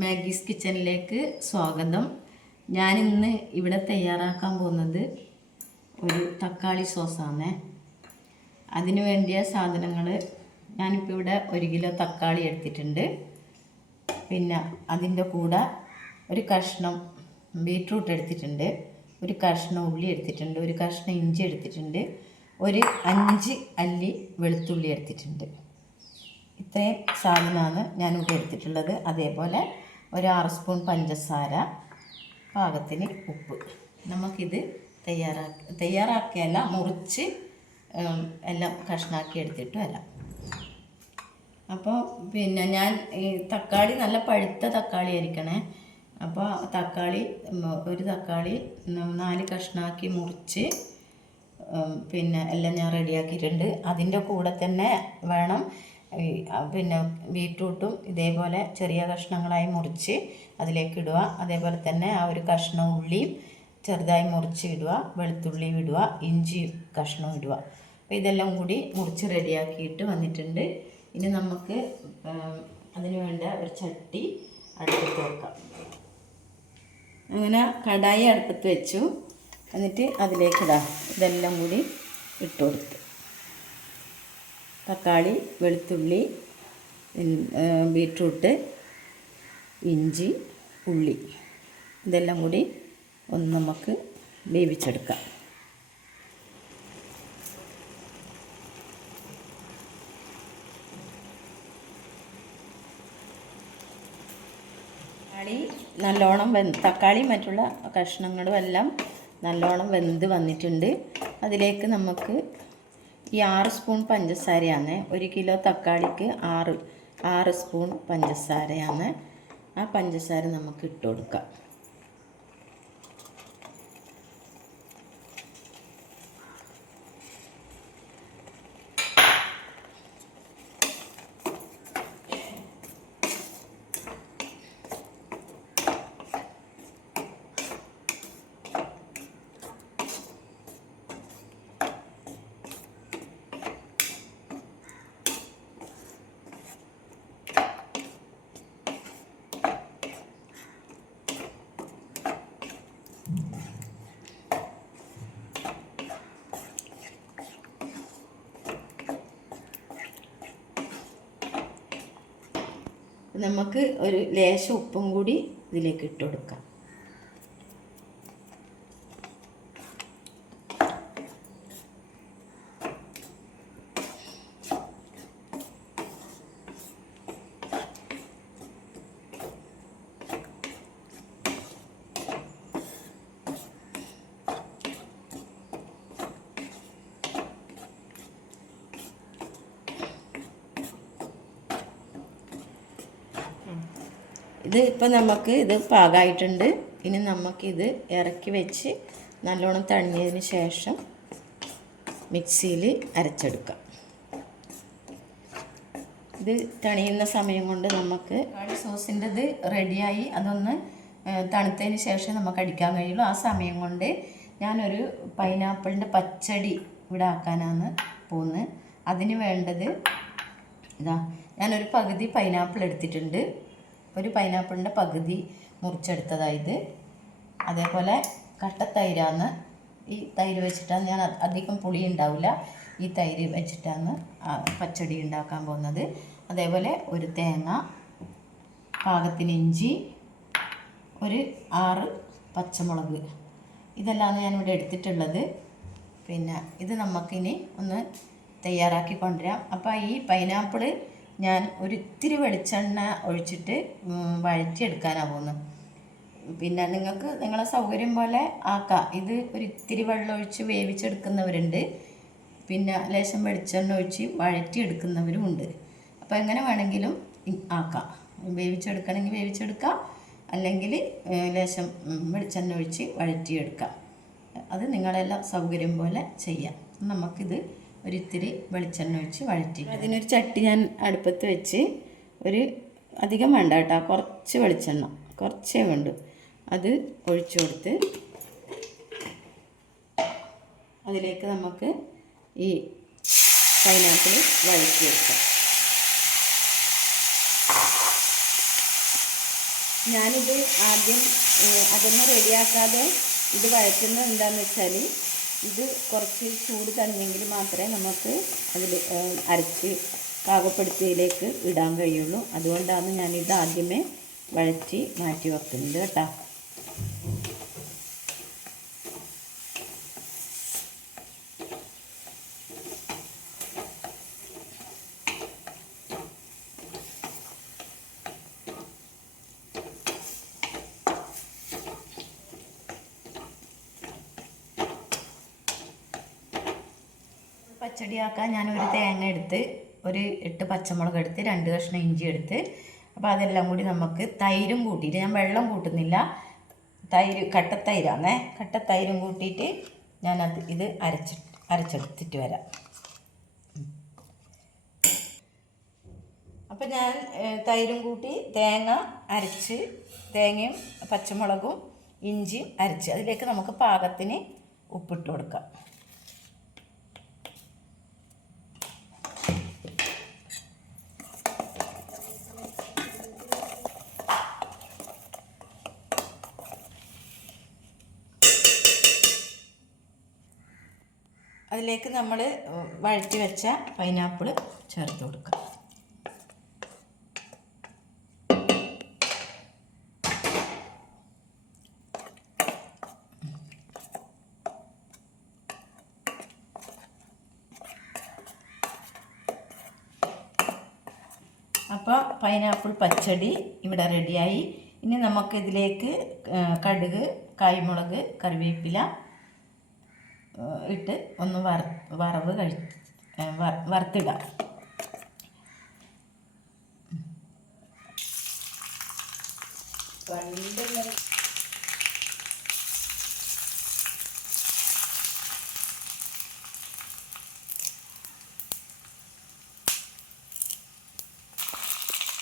മാഗീസ് കിച്ചണിലേക്ക് സ്വാഗതം. ഞാനിന്ന് ഇവിടെ തയ്യാറാക്കാൻ പോകുന്നത് ഒരു തക്കാളി സോസാണ്. അതിനു വേണ്ടിയ സാധനങ്ങൾ ഞാനിപ്പോൾ ഇവിടെ 1 കിലോ തക്കാളി എടുത്തിട്ടുണ്ട്. പിന്നെ അതിൻ്റെ കൂടെ ഒരു കഷ്ണം ബീട്രൂട്ട് എടുത്തിട്ടുണ്ട്, ഒരു കഷ്ണം ഉള്ളി എടുത്തിട്ടുണ്ട്, ഒരു കഷ്ണം ഇഞ്ചി എടുത്തിട്ടുണ്ട്, ഒരു 5 അല്ലി വെളുത്തുള്ളി എടുത്തിട്ടുണ്ട്. ഇത്രയും സാധനമാണ് ഞാനിവിടെ എടുത്തിട്ടുള്ളത്. അതേപോലെ ഒരു 6 സ്പൂൺ പഞ്ചസാര, പാകത്തിന് ഉപ്പ്. നമുക്കിത് തയ്യാറാക്കിയല്ല, മുറിച്ച് എല്ലാം കഷ്ണാക്കി എടുത്തിട്ട് വരാം. അപ്പോൾ പിന്നെ ഞാൻ ഈ തക്കാളി നല്ല പഴുത്ത തക്കാളി ആയിരിക്കണേ. അപ്പോൾ ഒരു തക്കാളി 4 കഷ്ണാക്കി മുറിച്ച് പിന്നെ എല്ലാം ഞാൻ റെഡിയാക്കിയിട്ടുണ്ട്. അതിൻ്റെ കൂടെ തന്നെ വേണം പിന്നെ ബീട്രൂട്ടും ഇതേപോലെ ചെറിയ കഷ്ണങ്ങളായി മുറിച്ച് അതിലേക്ക് ഇടുക. അതേപോലെ തന്നെ ആ ഒരു കഷ്ണം ഉള്ളിയും ചെറുതായി മുറിച്ച് ഇടുക, വെളുത്തുള്ളി ഇടുക, ഇഞ്ചി കഷ്ണം ഇടുക. അപ്പോൾ ഇതെല്ലാം കൂടി മുറിച്ച് റെഡിയാക്കിയിട്ട് വന്നിട്ടുണ്ട്. ഇനി നമുക്ക് അതിന് വേണ്ട ഒരു ചട്ടി അടുപ്പത്ത് വെക്കാം. അങ്ങനെ കടായി അടുപ്പത്ത് വെച്ചു. എന്നിട്ട് അതിലേക്ക് ഇതെല്ലാം കൂടി ഇട്ട് കൊടുത്ത് തക്കാളി, വെളുത്തുള്ളി, ബീട്രൂട്ട്, ഇഞ്ചി, ഉള്ളി ഇതെല്ലാം കൂടി ഒന്ന് നമുക്ക് വേവിച്ചെടുക്കാം. തക്കാളി മറ്റുള്ള കഷ്ണങ്ങളും എല്ലാം നല്ലോണം വെന്ത് വന്നിട്ടുണ്ട്. അതിലേക്ക് നമുക്ക് ഈ 6 സ്പൂൺ പഞ്ചസാരയാണ്. 1 കിലോ തക്കാളിക്ക് 6 സ്പൂൺ പഞ്ചസാരയാണ്. ആ പഞ്ചസാര നമുക്ക് ഇട്ട് കൊടുക്കാം. നമുക്ക് ഒരു ലേശം ഉപ്പും കൂടി ഇതിലേക്ക് ഇട്ട് കൊടുക്കാം. ഇത് ഇപ്പം നമുക്ക് ഇത് പാകമായിട്ടുണ്ട്. ഇനി നമുക്കിത് ഇറക്കി വെച്ച് നല്ലോണം തണിഞ്ഞതിന് ശേഷം മിക്സിയിൽ അരച്ചെടുക്കാം. ഇത് തണിയുന്ന സമയം കൊണ്ട് നമുക്ക് തക്കാളി സോസിൻ്റെത് റെഡിയായി. അതൊന്ന് തണുത്തതിന് ശേഷം നമുക്ക് അടിക്കാൻ കഴിയുള്ളൂ. ആ സമയം കൊണ്ട് ഞാനൊരു പൈനാപ്പിളിൻ്റെ പച്ചടി ഇവിടെ ആക്കാനാണ് പോകുന്നത്. അതിന് വേണ്ടത് ഞാനൊരു പകുതി പൈനാപ്പിൾ എടുത്തിട്ടുണ്ട്. ഒരു പൈനാപ്പിളിൻ്റെ പകുതി മുറിച്ചെടുത്തതായത്. അതേപോലെ കട്ടത്തൈരാണ്. ഈ തൈര് വെച്ചിട്ടാണ് ഞാൻ, അധികം പുളി ഉണ്ടാവില്ല, ഈ തൈര് വെച്ചിട്ടാണ് പച്ചടി ഉണ്ടാക്കാൻ പോകുന്നത്. അതേപോലെ ഒരു തേങ്ങ, പാകത്തിന് ഇഞ്ചി, ഒരു 6 പച്ചമുളക്, ഇതെല്ലാം ഞാനിവിടെ എടുത്തിട്ടുള്ളത്. പിന്നെ ഇത് നമുക്കിനി ഒന്ന് തയ്യാറാക്കി കൊണ്ടുവരാം. അപ്പോൾ ഈ പൈനാപ്പിൾ ഞാൻ ഒരിത്തിരി വെളിച്ചെണ്ണ ഒഴിച്ചിട്ട് വഴറ്റിയെടുക്കാനാണ് പോകുന്നത്. പിന്നെ നിങ്ങൾക്ക് നിങ്ങളെ സൗകര്യം പോലെ ആക്കാം. ഇത് ഒരിത്തിരി വെള്ളം ഒഴിച്ച് വേവിച്ചെടുക്കുന്നവരുണ്ട്, പിന്നെ ലേശം വെളിച്ചെണ്ണ ഒഴിച്ച് വഴറ്റിയെടുക്കുന്നവരും ഉണ്ട്. അപ്പോൾ എങ്ങനെ വേണമെങ്കിലും ആക്കാം. വേവിച്ചെടുക്കണമെങ്കിൽ വേവിച്ചെടുക്കാം, അല്ലെങ്കിൽ ലേശം വെളിച്ചെണ്ണ ഒഴിച്ച് വഴറ്റിയെടുക്കാം. അത് നിങ്ങളെല്ലാം സൗകര്യം പോലെ ചെയ്യാം. നമുക്കിത് ഒരിത്തിരി വെളിച്ചെണ്ണ ഒഴിച്ച് വഴറ്റി. അതിനൊരു ചട്ടി ഞാൻ അടുപ്പത്ത് വെച്ച് അധികം വേണ്ട കേട്ടോ, കുറച്ച് വെളിച്ചെണ്ണ, കുറച്ചേ വേണ്ടു, അത് ഒഴിച്ചു കൊടുത്ത് അതിലേക്ക് നമുക്ക് ഈ പൈനാപ്പിൾ വഴറ്റിയെടുക്കാം. ഞാനിത് ആദ്യം അതൊന്നും റെഡിയാക്കാതെ ഇത് വഴറ്റുന്നത് എന്താണെന്ന് വെച്ചാൽ ഇത് കുറച്ച് ചൂട് തന്നെങ്കിൽ മാത്രമേ നമുക്ക് അതിൽ അരച്ച് പാകപ്പെടുത്തിയതിലേക്ക് ഇടാൻ കഴിയുള്ളൂ. അതുകൊണ്ടാണ് ഞാനിത് ആദ്യമേ വഴറ്റി മാറ്റി വെക്കുന്നത് കേട്ടോ. പച്ചടിയാക്കാൻ ഞാനൊരു തേങ്ങ എടുത്ത്, ഒരു 8 പച്ചമുളക് എടുത്ത്, 2 കഷ്ണം ഇഞ്ചി എടുത്ത്, അപ്പോൾ അതെല്ലാം കൂടി നമുക്ക് തൈരും കൂട്ടിയിട്ട്, ഞാൻ വെള്ളം കൂട്ടുന്നില്ല, തൈര് കട്ടത്തൈരാണേ, കട്ടത്തൈരും കൂട്ടിയിട്ട് ഞാനത് ഇത് അരച്ചെടുത്തിട്ട് വരാം. അപ്പോൾ ഞാൻ തൈരും കൂട്ടി തേങ്ങ അരച്ച്, തേങ്ങയും പച്ചമുളകും ഇഞ്ചിയും അരച്ച് അതിലേക്ക് നമുക്ക് പാകത്തിന് ഉപ്പിട്ട് കൊടുക്കാം. അതിലേക്ക് നമ്മൾ വഴറ്റി വെച്ച പൈനാപ്പിൾ ചേർത്ത് കൊടുക്കാം. അപ്പോൾ പൈനാപ്പിൾ പച്ചടി ഇവിടെ റെഡിയായി. ഇനി നമുക്കിതിലേക്ക് കടുക്, കായ്മുളക്, കറിവേപ്പില ഇട്ട് ഒന്ന് വറുത്തിടാം.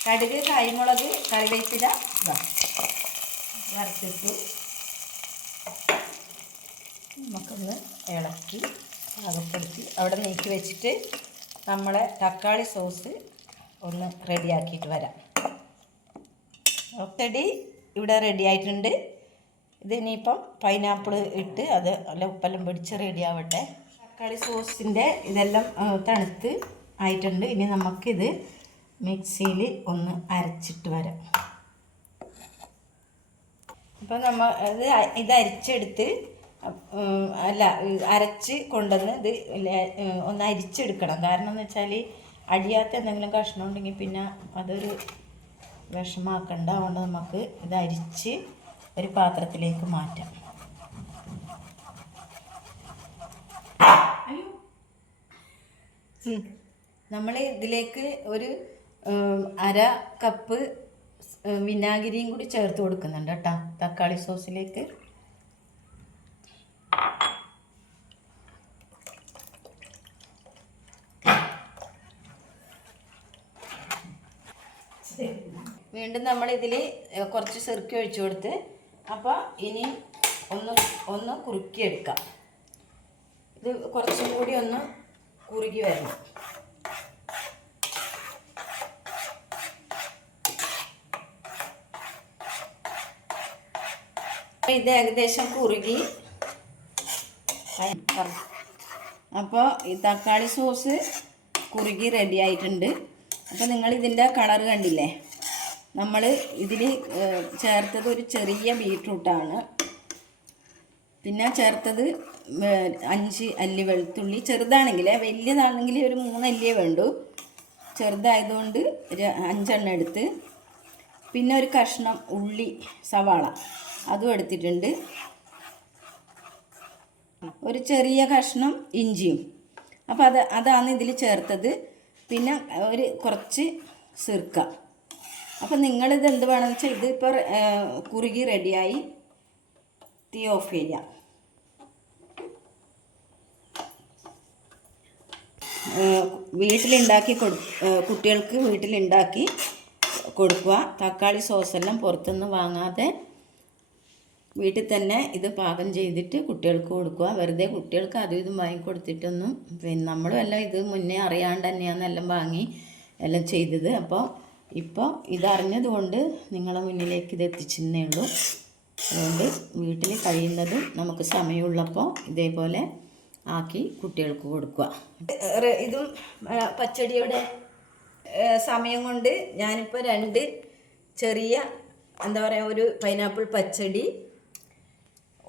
കടുക്, കായ്മുളക്, കറിവേപ്പില വറുത്തിട്ടു. നമുക്കൊന്ന് ഇളക്കി പാകപ്പെടുത്തി അവിടെ നീക്കി വെച്ചിട്ട് നമ്മളെ തക്കാളി സോസ് ഒന്ന് റെഡിയാക്കിയിട്ട് വരാം. പച്ചടി ഇവിടെ റെഡി ആയിട്ടുണ്ട്. ഇതിനിയിപ്പം പൈനാപ്പിൾ ഇട്ട് അത് നല്ല ഉപ്പെല്ലാം പിടിച്ച് റെഡിയാവട്ടെ. തക്കാളി സോസിൻ്റെ ഇതെല്ലാം തണുത്ത് ആയിട്ടുണ്ട്. ഇനി നമുക്കിത് മിക്സിയിൽ ഒന്ന് അരച്ചിട്ട് വരാം. അപ്പം ഇത് അരിച്ചെടുത്ത് അരച്ച് കൊണ്ടുവന്ന് ഇത് ഒന്ന് അരിച്ചെടുക്കണം. കാരണം എന്ന് വെച്ചാൽ അടിയാത്ത എന്തെങ്കിലും കഷ്ണം ഉണ്ടെങ്കിൽ പിന്നെ അതൊരു വിഷമാക്കണ്ട. അതുകൊണ്ട് നമുക്ക് ഇത് അരിച്ച് ഒരു പാത്രത്തിലേക്ക് മാറ്റാം. നമ്മൾ ഇതിലേക്ക് ഒരു 1/2 കപ്പ് വിനാഗിരിയും കൂടി ചേർത്ത് കൊടുക്കുന്നുണ്ട് കേട്ടോ തക്കാളി സോസിലേക്ക്. വീണ്ടും നമ്മളിതിൽ കുറച്ച് ചെറുക്കി ഒഴിച്ചു കൊടുത്ത് അപ്പോൾ ഇനി ഒന്ന് കുറുക്കിയെടുക്കാം. ഇത് കുറച്ചും കൂടി ഒന്ന് കുറുകി വരണം. ഇത് ഏകദേശം കുറുകി. അപ്പോൾ ഈ തക്കാളി സോസ് കുറുകി റെഡി ആയിട്ടുണ്ട്. അപ്പോൾ നിങ്ങൾ ഇതിൻ്റെ കളർ കണ്ടില്ലേ? നമ്മൾ ഇതിൽ ചേർത്തത് ഒരു ചെറിയ ബീട്രൂട്ടാണ്. പിന്നെ ചേർത്തത് 5 അല്ലി വെളുത്തുള്ളി, ചെറുതാണെങ്കിൽ, വലിയതാണെങ്കിൽ ഒരു 3 അല്ലിയേ വേണ്ടൂ. ചെറുതായതുകൊണ്ട് ഒരു 5 എണ്ണം എടുത്ത്, പിന്നെ ഒരു കഷ്ണം ഉള്ളി, സവാള അതും എടുത്തിട്ടുണ്ട്. ഒരു ചെറിയ കഷ്ണം ഇഞ്ചിയും. അപ്പോൾ അതാണ് ഇതിൽ ചേർത്തത്. പിന്നെ കുറച്ച് സിർക്ക. അപ്പോൾ നിങ്ങളിത് എന്ത് വേണമെന്ന് വെച്ചാൽ ഇതിപ്പോൾ കുറുകി റെഡിയായി. തീ ഓഫ് ചെയ്യാം. കുട്ടികൾക്ക് വീട്ടിലുണ്ടാക്കി കൊടുക്കുക. തക്കാളി സോസെല്ലാം പുറത്തുനിന്ന് വാങ്ങാതെ വീട്ടിൽ തന്നെ ഇത് പാകം ചെയ്തിട്ട് കുട്ടികൾക്ക് കൊടുക്കുക. വെറുതെ കുട്ടികൾക്ക് അതും ഇതും വാങ്ങിക്കൊടുത്തിട്ടൊന്നും, പിന്നെ നമ്മളും എല്ലാം ഇത് മുന്നേ അറിയാണ്ട് തന്നെയാണ് എല്ലാം വാങ്ങി എല്ലാം ചെയ്തത്. അപ്പോൾ ഇപ്പോൾ ഇതറിഞ്ഞതുകൊണ്ട് നിങ്ങളെ മുന്നിലേക്ക് ഇത് എത്തിച്ചെന്നേ ഉള്ളൂ. അതുകൊണ്ട് വീട്ടിൽ കഴിയുന്നതും നമുക്ക് സമയമുള്ളപ്പോൾ ഇതേപോലെ ആക്കി കുട്ടികൾക്ക് കൊടുക്കുക. ഇതും പച്ചടിയുടെ സമയം കൊണ്ട് ഞാനിപ്പോൾ 2 ചെറിയ എന്താ പറയുക, ഒരു പൈനാപ്പിൾ പച്ചടി,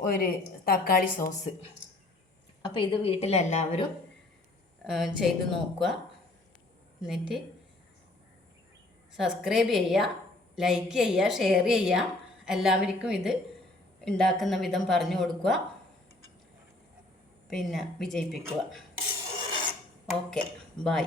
ഒരു തക്കാളി സോസ്. അപ്പോൾ ഇത് വീട്ടിലെല്ലാവരും ചെയ്ത് നോക്കുക. എന്നിട്ട് സബ്സ്ക്രൈബ് ചെയ്യുക, ലൈക്ക് ചെയ്യുക, ഷെയർ ചെയ്യുക. എല്ലാവർക്കും ഇത് ഉണ്ടാക്കുന്ന വിധം പറഞ്ഞു കൊടുക്കുക, പിന്നെ വിജയിപ്പിക്കുക. Okay, by.